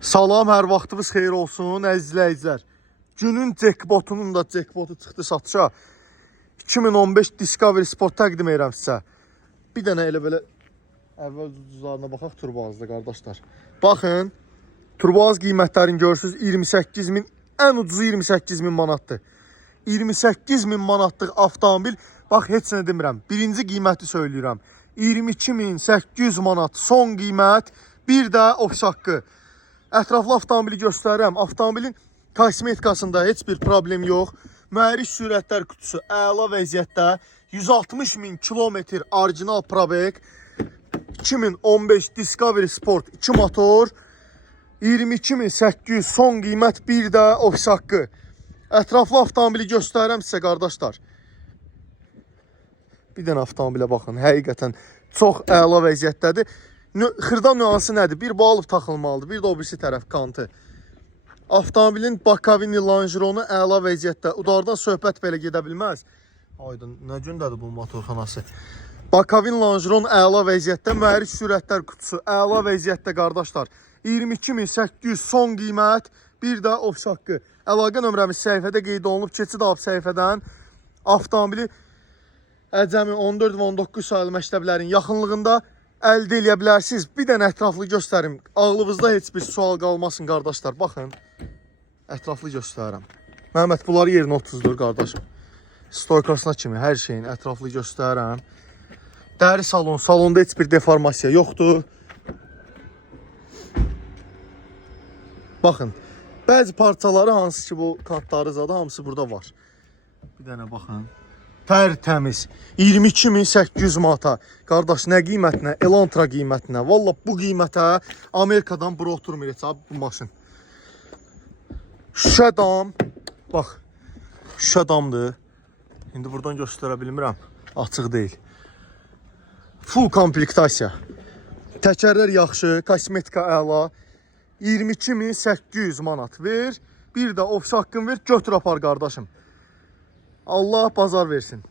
Salam, hər vaxtınız xeyir olsun əziz izləyicilər. Günün jackpotunun da jackpotu çıxdı satışa. 2015 Discovery Sport təqdim edirəm sizə. Bir dənə elə belə əvvəl ucuzlarına baxaq Turbazda qardaşlar. Baxın, Turbaz qiymətlərini görürsünüz 28.000, ən ucuzu 28.000 manatdır. 28.000 manatlıq avtomobil, bax heç nə demirəm. Birinci qiyməti söyləyirəm. 22.800 manat son qiymət, bir də ofis haqqı. Ətraflı avtomobili göstərirəm. Avtomobilin kosmetikasında heç bir problem yox. Mühərrik sürətlər kutusu əla vəziyyətdə. 160.000 kilometr orijinal probek. 2015 Discovery Sport 2 motor. 22.800 son qiymət, bir də ofis haqqı. Ətraflı avtomobili göstərirəm sizə qardaşlar. Bir dənə avtomobilə baxın. Həqiqətən çox əla vəziyyətdədir. Xırda nüansı nədir? Bir bu alıb taxılmalıdır, bir də o birisi tərəf kantı. Avtomobilin Bakavini lonjironu əla vəziyyətdə. Udardan söhbət belə gedə bilməz. Aydın, nə gündədir bu motorxanası? Bakavini lonjiron əla vəziyyətdə. Mühərrik sürətlər kutusu əla vəziyyətdə qardaşlar. 22.800 son qiymət, bir də ofis haqqı. Əlaqə nömrəmiz səhifədə qeyd olunub. Keçid alıb səhifədən avtomobili Əcəmi 14 və 19 sayılı məktəblərin yaxınlığında əldə edə bilərsiniz. Bir dənə ətraflı göstərim. Ağlınızda heç bir sual qalmasın qardaşlar. Baxın, ətraflı göstərirəm. Məhəmməd, bunları yerinə otuzdur qardaşım. Stoykasına kimi hər şeyin ətraflı göstərirəm. Dəri salon, salonda heç bir deformasiya yoxdur. Baxın, bəzi parçaları hansı ki bu kartları zadı hamısı burada var. Bir dənə baxın. Tərtəmiz. 22.800 manata. Qardaş, nə qiymətinə? Elantra qiymətinə. Valla bu qiymətə Amerikadan bura oturmur heç abi bu maşın. Şüşə dam. Bax. Şüşə damdır. İndi buradan göstərə bilmirəm. Açıq deyil. Full komplektasiya. Təkərlər yaxşı. Kosmetika əla. 22.800 manat ver. Bir də ofis haqqın ver. Götür apar qardaşım. Allah bazar versin.